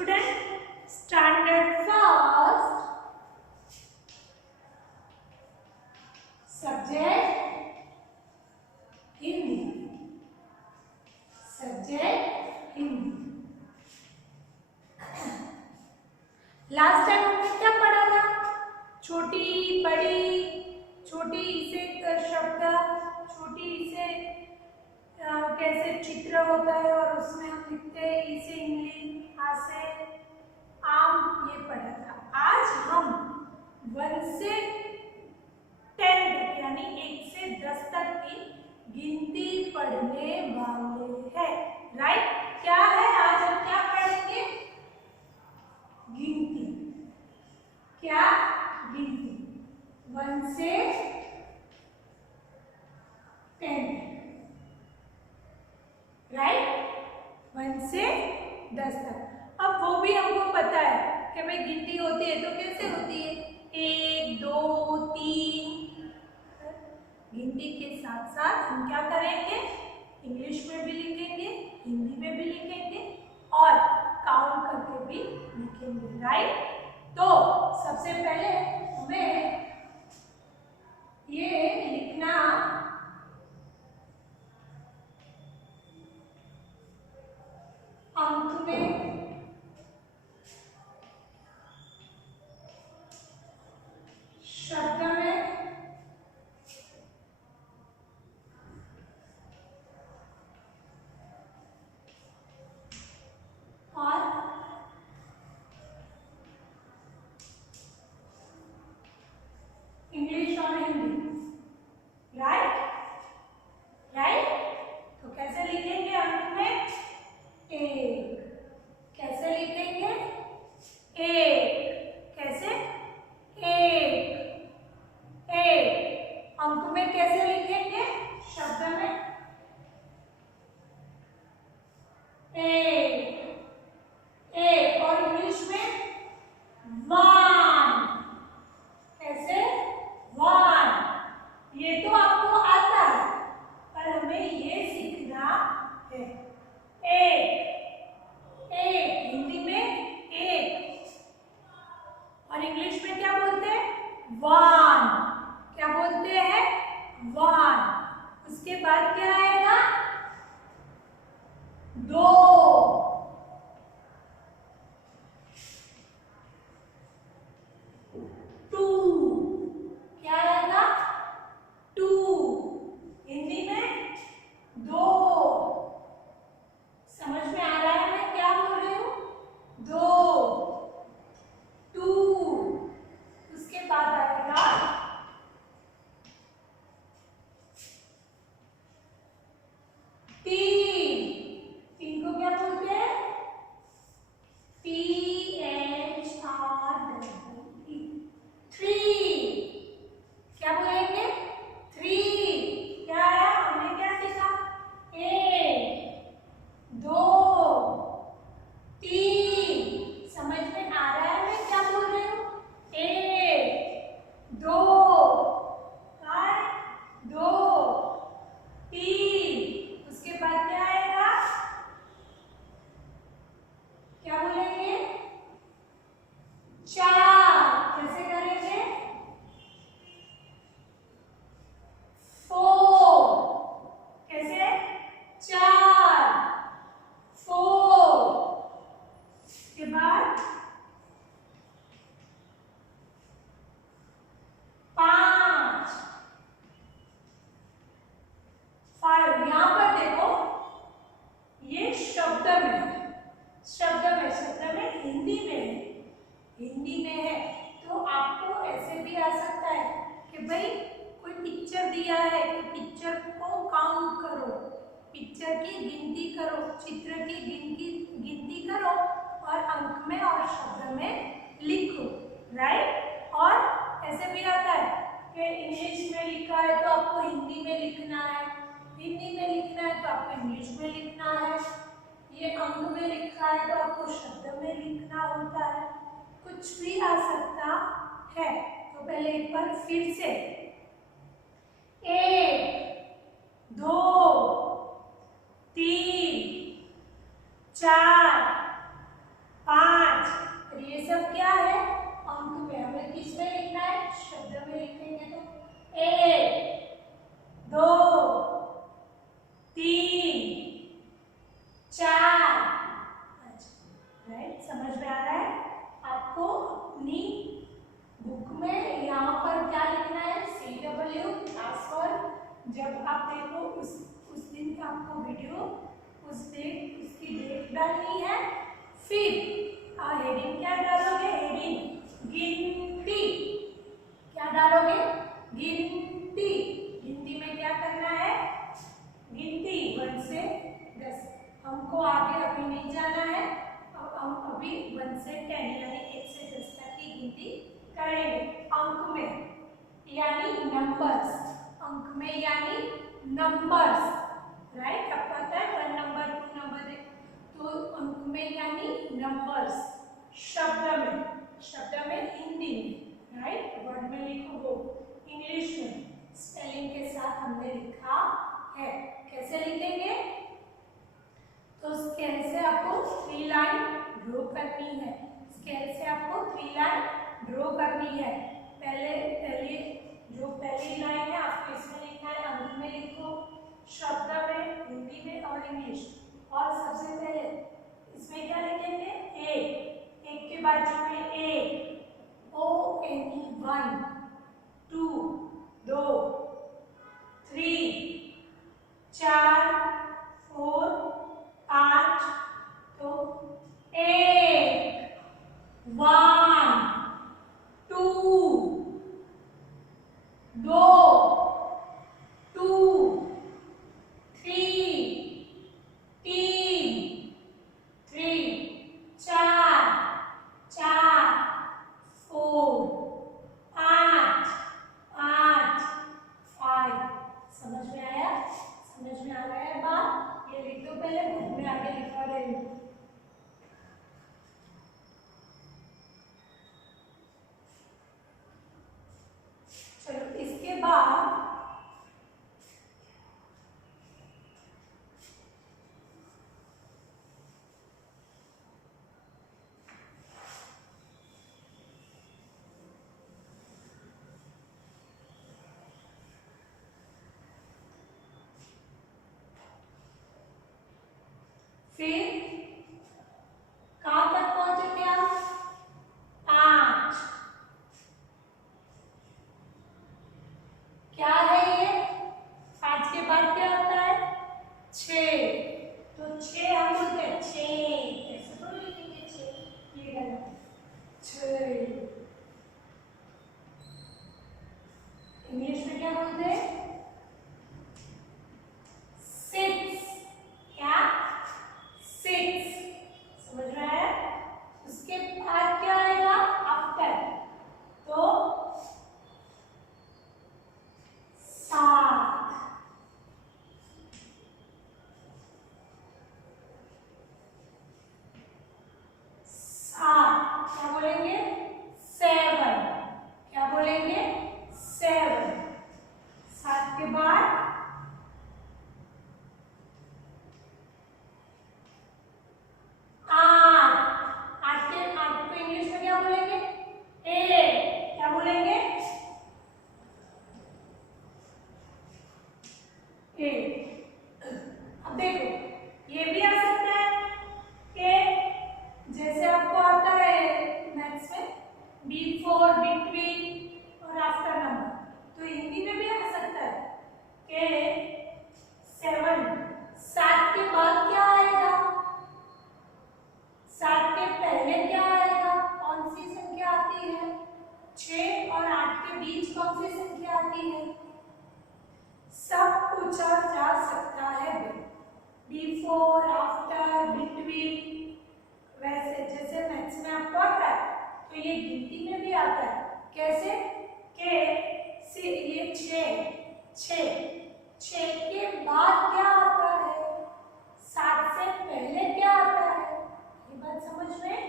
student, standard first, subject Hindi, subject Hindi. Last time हमने क्या पढ़ा था? छोटी बड़ी, छोटी से शब्द, छोटी से कैसे चित्र होता है और उसमें हम लिखते हैं ई से इमली, आ से आम, ये पढ़ा था। आज हम 1 से 10 तक यानी 1 से 10 तक की गिनती पढ़ने वाले हैं, राइट? क्या है आज हम क्या पढ़ेंगे? गिनती। क्या? गिनती 1 से 10, राइट? 1 से 10 तक। अब वो भी हमको पता है कि भाई गिनती होती है तो कैसे होती है? 1 2 3। गिनती के साथ साथ हम क्या करेंगे? इंग्लिश में भी लिखेंगे, हिंदी में भी लिखेंगे और काउंट करके भी लिखेंगे, राइट? तो सबसे पहले हमें ये लिखना अंक में, शब्द में और इंग्लिश और हिंदी, राइट? राइट? तो कैसे लिखेंगे अंक में? 1। कैसे लिखेंगे? 1। कैसे? 1 1। अंक में कैसे लिखेंगे? शब्द में 1 1 और इंग्लिश में 1। कैसे? 1। ये तो आपको आता है पर हमें ये सीखना है। 1 1 हिंदी में 1 और इंग्लिश में क्या बोलते हैं? 1। क्या बोलते हैं? 1। उसके बाद क्या आएगा? 2। 2। क्या आएगा? 2। हिंदी में 2। समझ में आ रहा है मैं क्या बोल रही हूँ? 2 2। उसके बाद आएगा 3। 3 को क्या बोलते हैं? THREE 3। क्या बोलेंगे? 3। क्या आया? हमने क्या सीखा? 1 2 3। समझ में आ रहा है मैं क्या बोल रही हूँ? 1 2 2 3। उसके बाद क्या आएगा? क्या बोलेंगे? 4। कैसे करेंगे? 4। कैसे? 4 4। के बाद 5 5। यहां पर देखो ये शब्द में है, शब्द में हिंदी में है, हिंदी में है। तो आपको ऐसे भी आ सकता है कि भाई कोई पिक्चर दिया है तो पिक्चर को काउंट करो, पिक्चर की गिनती करो, चित्र की गिनती करो और अंक में और शब्द में लिखो, राइट? और ऐसे भी आता है कि इंग्लिश में लिखा है तो आपको हिंदी में लिखना है, हिंदी में लिखना है तो आपको इंग्लिश में लिखना है, ये अंक में लिखा है तो आपको शब्द में लिखना होता है, कुछ भी आ सकता है। तो पहले एक बार फिर से 1 2 3 4 5 में लिखेंगे तो 1 2 3 4। राइट, समझ में आ रहा है आपको? अपनी बुक में यहाँ पर क्या लिखना है? CW class 1। जब आप देखो उस दिन का आपको वीडियो, उसकी डेट डालनी है। फिर हेडिंग क्या डालोगे? हेडिंग गिनती। क्या डालोगे? गिनती। गिनती में क्या करना है? गिनती 1 से 10। हमको आगे अभी नहीं जाना है, हम अभी 1 से 10 यानी 1 से 10 तक की गिनती करेंगे। अंक में यानी नंबर्स, अंक में यानी नंबर्स। राइट, आपको पता है 1 नंबर 2 नंबर, तो अंक में यानी नंबर्स। शब्द में हिंदी में, राइट, वर्ड में लिखो वो इंग्लिश में स्पेलिंग के साथ हमने लिखा है। कैसे लिखेंगे? तो स्केल से आपको 3 लाइन ड्रॉ करनी है। स्केल से आपको 3 लाइन ड्रॉ करनी है। पहली लाइन है आपको इसमें लिखना है, अंक में लिखो, शब्द में हिंदी में और इंग्लिश। और सबसे पहले इसमें क्या लिखेंगे? एक के बाजू में एक, ONE 1 2 2 3 4 4 5। तो 1 1 2 2 2 3 3 4 4 4 8 8 5। समझ में आया? समझ में आ रहा है बात? ये लिख दो पहले, बुक में आगे लिखा रही हूँ। चलो, इसके बाद फिर कहाँ तक पहुंचे थे आप? 5। क्या है ये? 5 के बाद क्या होता है? 6। तो 6 हम बोलते हैं 6, ऐसे तो लिखेंगे 6, ये गलत है। 6 इंग्लिश में क्या बोलते हैं? 6। क्या? 6। समझ में आया? उसके बाद क्या आएगा? आफ्टर। तो 7। 7 क्या बोलेंगे? 7। क्या बोलेंगे? 7। 7 के बाद 8 को इंग्लिश में क्या बोलेंगे? 8। क्या बोलेंगे? 8। अब देखो, ये भी आ सकता है कि जैसे आपको आता है मैथ्स में बिफोर, बिटवीन और आफ्टर नंबर, तो हिंदी में भी आ सकता है कि 7 के बाद क्या आएगा? 7 के पहले क्या आएगा? कौन सी संख्या आती है? 6 और 8 के बीच कौन सी संख्या आती है? सब पूछा जा सकता है, बिफोर, आफ्टर, बिटवीन। वैसे जैसे मैथ्स में आपको आता है, तो ये गिनती में भी आता है। कैसे? कि ये 6 के बाद क्या आता है? 7 से पहले क्या आता है? ये बात समझ में?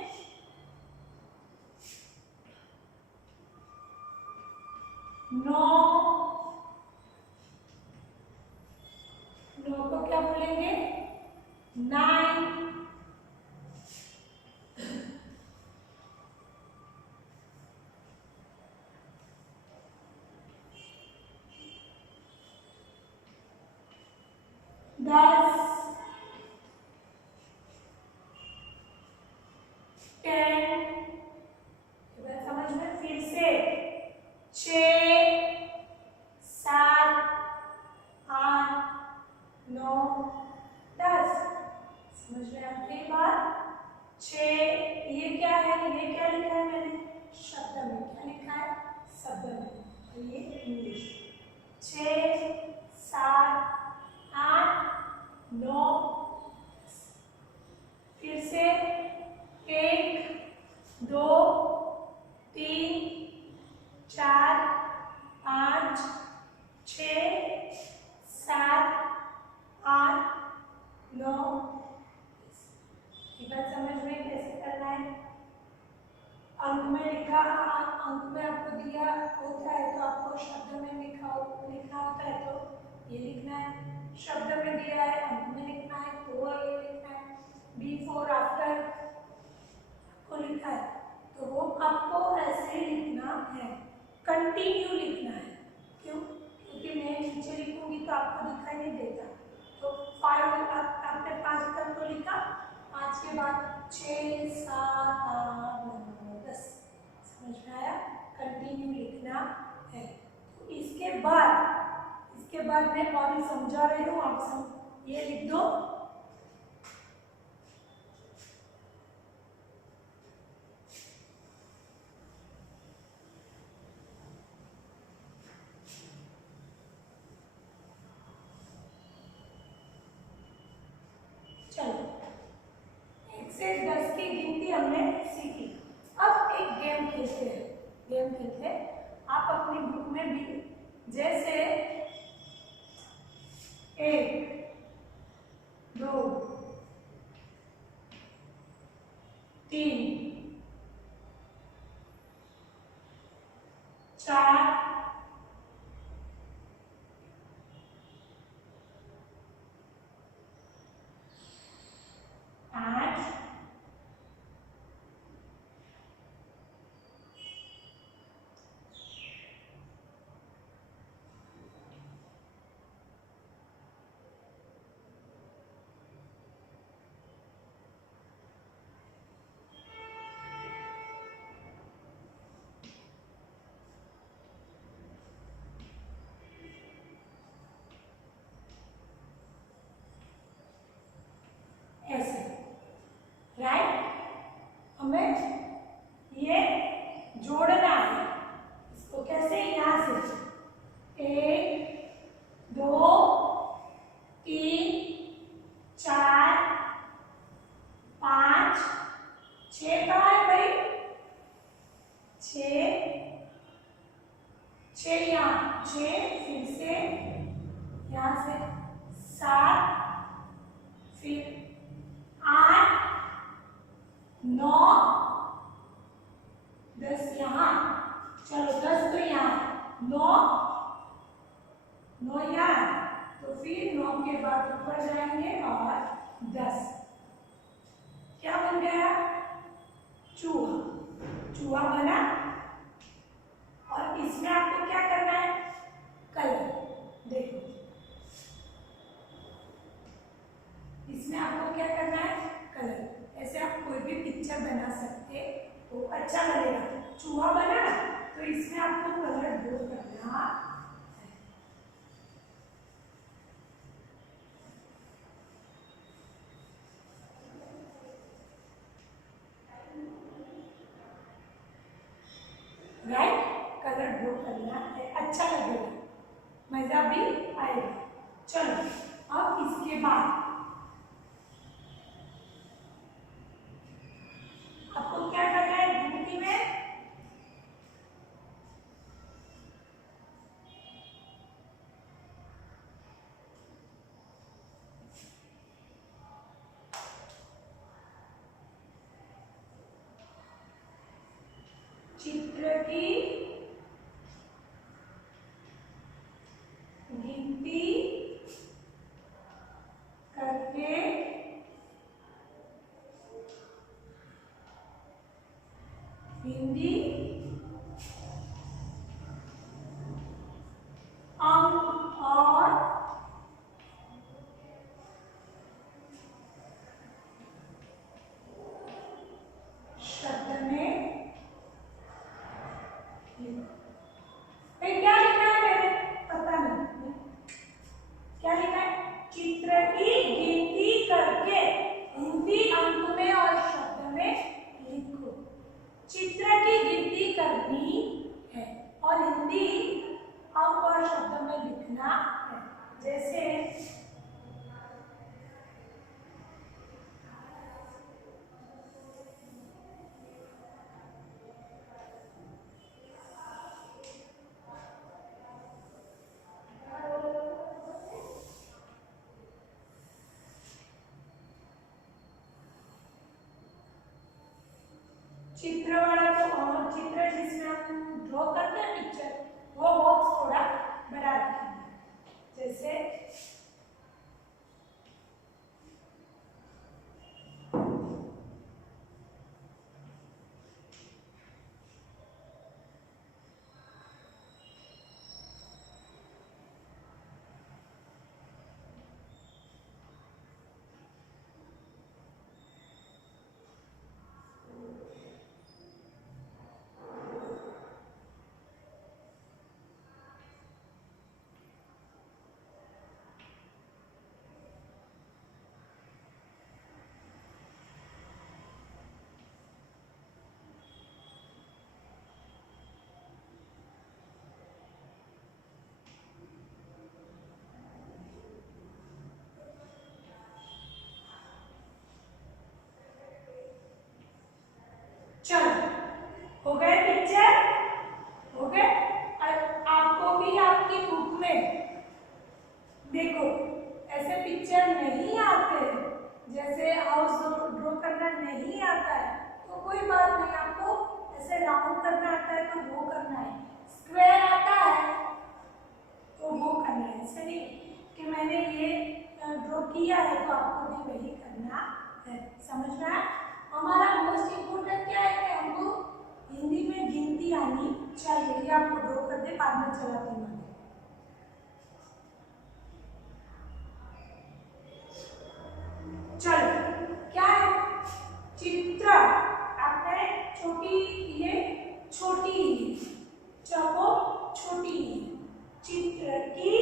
9 को क्या बोलेंगे? 9। 10 10, समझ में, फिर से 6, 7, 8, 9, 10। समझ में आती है बात? 6, ये क्या है, ये क्या लिखा है मैंने शब्द में, क्या लिखा है शब्द में, तो ये इंग्लिश। 6, 7, 8, 9, 10। फिर से 1, 2, 3, 4, 5, 6, 7, 8, 9। ये बात समझ में कैसे करना है? अंक में लिखा, अंक में आपको दिया होता है तो आपको शब्द में लिखा होता है तो ये लिखना है, शब्द में दिया है अंक में लिखना है तो ये लिखना है। बिफोर आफ्टर आपको लिखा है तो वो आपको ऐसे लिखना है, कंटिन्यू लिखना है। क्यों? क्योंकि मैं नीचे लिखूंगी तो आपको दिखाई नहीं देता। तो 5 आपने 5 तक तो लिखा, 5 के बाद 6, 7, 8, 9, 10। समझ में आया? कंटिन्यू लिखना है। तो इसके बाद मैं और ही समझा रही हूँ, आप ये लिख दो। चलो, 1 से 10 की गिनती हमने सीखी। अब एक गेम खेलते हैं। आप अपनी बुक में भी जैसे 1, 2, 3, 4, 5, ऐसे, राइट? हमें ये जोड़ना है, इसको कैसे, यहाँ से 1, 2, 3, 4, 5, 6 कहाँ है भाई? 6 यहाँ, 6 फिर से यहाँ से 7, फिर 8, 9, 10 यहाँ, चलो 10 तो यहाँ, 9 यहाँ, तो फिर 9 के बाद ऊपर जाएंगे और 10। क्या बन गया? चूहा बना। और इसमें आपको क्या करना है? कलर। देखो, इसमें आपको क्या करना है? कलर। ऐसे आप कोई भी पिक्चर बना सकते हो, अच्छा लगेगा। चूहा बना तो इसमें आपको कलर ड्रॉ करना है। राइट? कलर ड्रॉ करना है, अच्छा लगेगा, मजा भी आएगा। चलो, अब इसके बाद आपको क्या करना है? गिनती में चित्र की गिनती करके हिंदी अंक और चित्र वाला तो चित्र जिसमें हम ड्रॉ करते हैं पिक्चर, वो बॉक्स थोड़ा बड़ा रखेंगे। जैसे चलो हो गए पिक्चर, हो गए। आपको भी आपकी बुक में देखो ऐसे पिक्चर नहीं आते हैं, जैसे हाउस ड्रॉ करना नहीं आता है तो कोई बात नहीं, आपको ऐसे राउंड करना आता है तो वो करना है, स्क्वायर आता है तो वो करना है। सही कि मैंने ये ड्रॉ किया है तो आपको भी वही करना है। समझ में आया? हमारा मोस्ट इम्पोर्टेंट क्या है कि हमको हिंदी में गिनती आनी चाहिए। ये आपको ड्रॉ कर दे, बाद में चलाते हैं। चलो क्या है चित्र, आपने छोटी ये छोटी चको छोटी चित्र की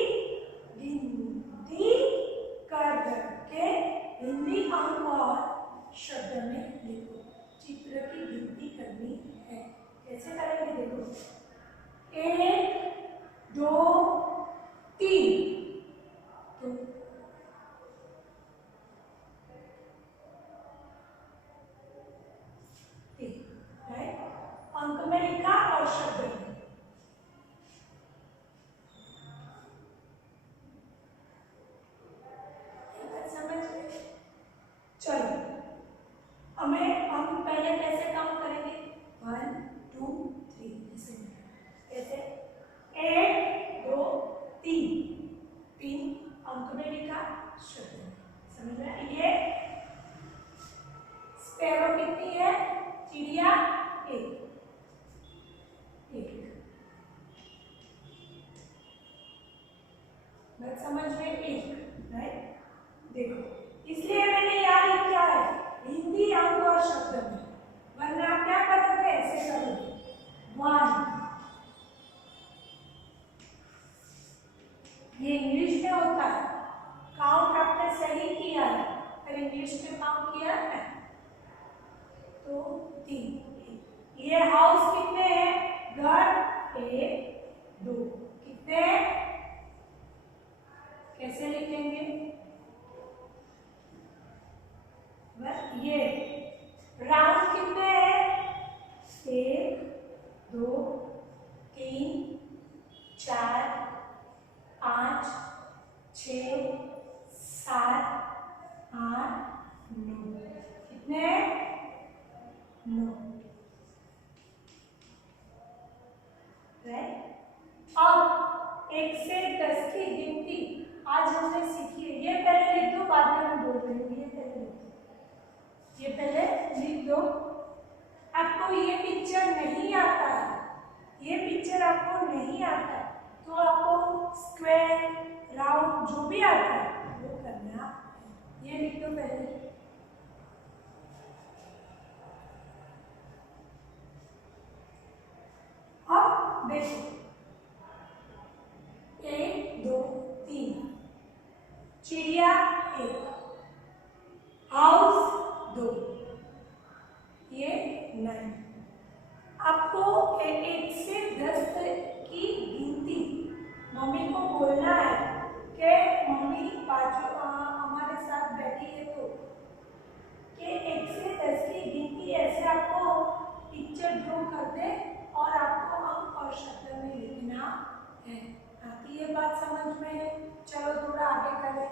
गिनती करके हिंदी अंक और शब्द में लिखो। चित्र की गिनती करनी है, कैसे करेंगे देखो, 1 2 3 तो अंक में लिखा और शब्द में। समझ गए? चलो हमें हम पहले कैसे काउंट करेंगे, 1 2 3 ऐसे 1 2 3 अंक में लिखा, शब्द में। समझ में? ये स्पैरो कितनी है, चिड़िया एक बात समझ में? एक राइट। देखो इसलिए मैंने यहाँ लिखा है हिंदी अंक और शब्द में, वरना आप क्या करोगे, ऐसे करोगे 1, ये इंग्लिश में होता है काउंट, आपने सही किया है, अगर इंग्लिश में काउंट किया है तो 3। ये हाउस कितने हैं, घर 1 2 कितने, कैसे लिखेंगे, बस ये राउंड कितने हैं, 1 2 3 4 5 6 7 8 9 कितने, 9 राइट। अब 1 से 10 की गिनती आज हमने सीखी है, ये पहले लिख दो, बाद में मैं बोल रही हूँ, ये पहले लिख दो, ये पहले लिख दो। आपको ये पिक्चर नहीं आता है, ये पिक्चर आपको नहीं आता है तो आपको स्क्वायर राउंड जो भी आता है वो करना है। ये लिख दो पहले। अब देखो 1 2 3 चिड़िया 1, हाउस 2, ये 9। आपको 1 से 10 की गिनती मम्मी को बोलना है कि मम्मी बाजू हमारे साथ बैठी है तो कि 1 से 10 की गिनती ऐसे आपको पिक्चर ड्रॉ कर दे और आपको अंक और शब्द में लिखना है। आती ये बात समझ में है? चलो थोड़ा आगे करें।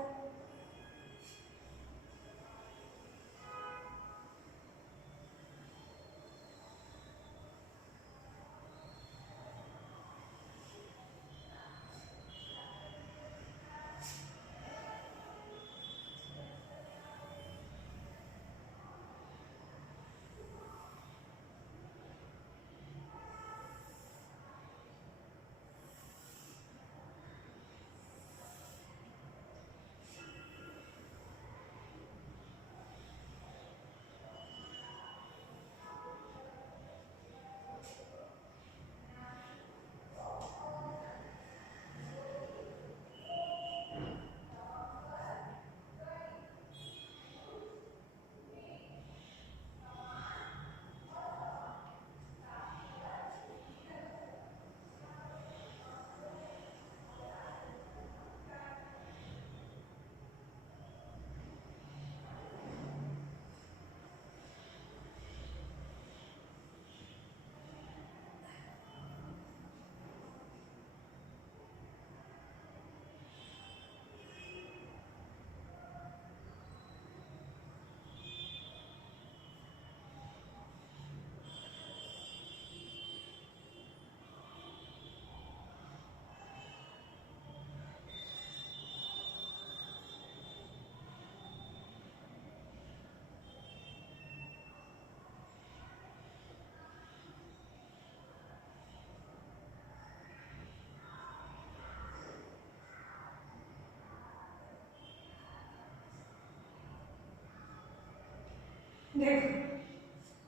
देखो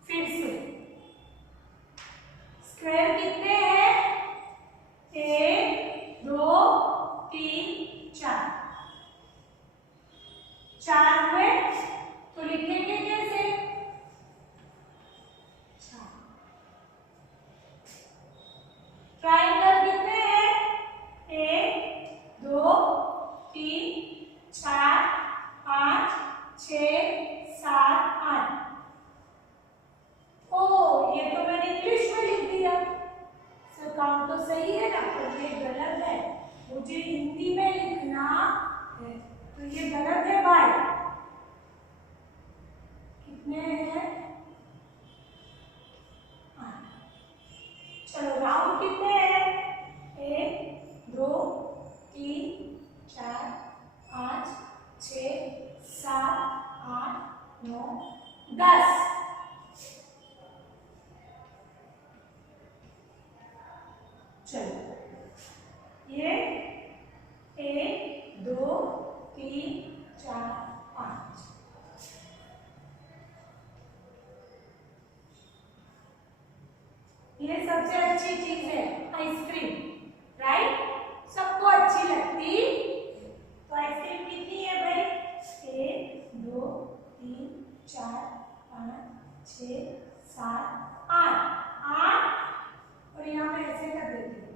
फिर से स्क्वायर कितने हैं? 1 2 3 4 4 हुए तो लिखेंगे कैसे? ट्राइंगल कितने हैं? 1 2 3 4 5 6 7 8। ओ ये तो मैंने इंग्लिश में लिख दिया। सर काउंट तो सही है ना, तो ये गलत है, मुझे हिंदी में लिखना है, तो ये गलत है भाई। कितने हैं? 8। चलो राउंड कितने हैं? 1 2 3 4 5 6 7 8 9 10। चलो ये 1 2 3 4 5। ये सबसे अच्छी चीज है आइसक्रीम, राइट? सबको अच्छी लगती। तो आइसक्रीम कितनी है भाई? 1 2 3 4 5 6 7 8 और यहाँ पे ऐसे कर देती हूँ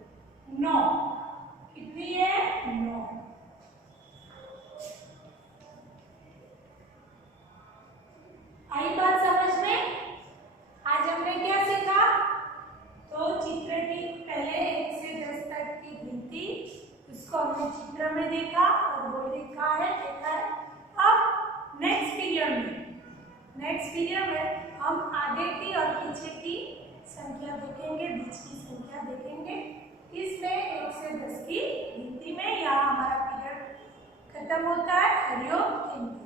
9। कितनी है? 9। आई बात समझ में? आज हमने क्या सीखा? तो चित्र की पहले 1 से 10 तक की गिनती, उसको हमने चित्र में देखा और वो देखा है। अब नेक्स्ट पीरियड में हम आगे की और पीछे की संख्या देखेंगे, बीच की संख्या देखेंगे। इसमें 1 से 10 की गिनती में यहाँ हमारा पीरियड खत्म होता है। हरिओम।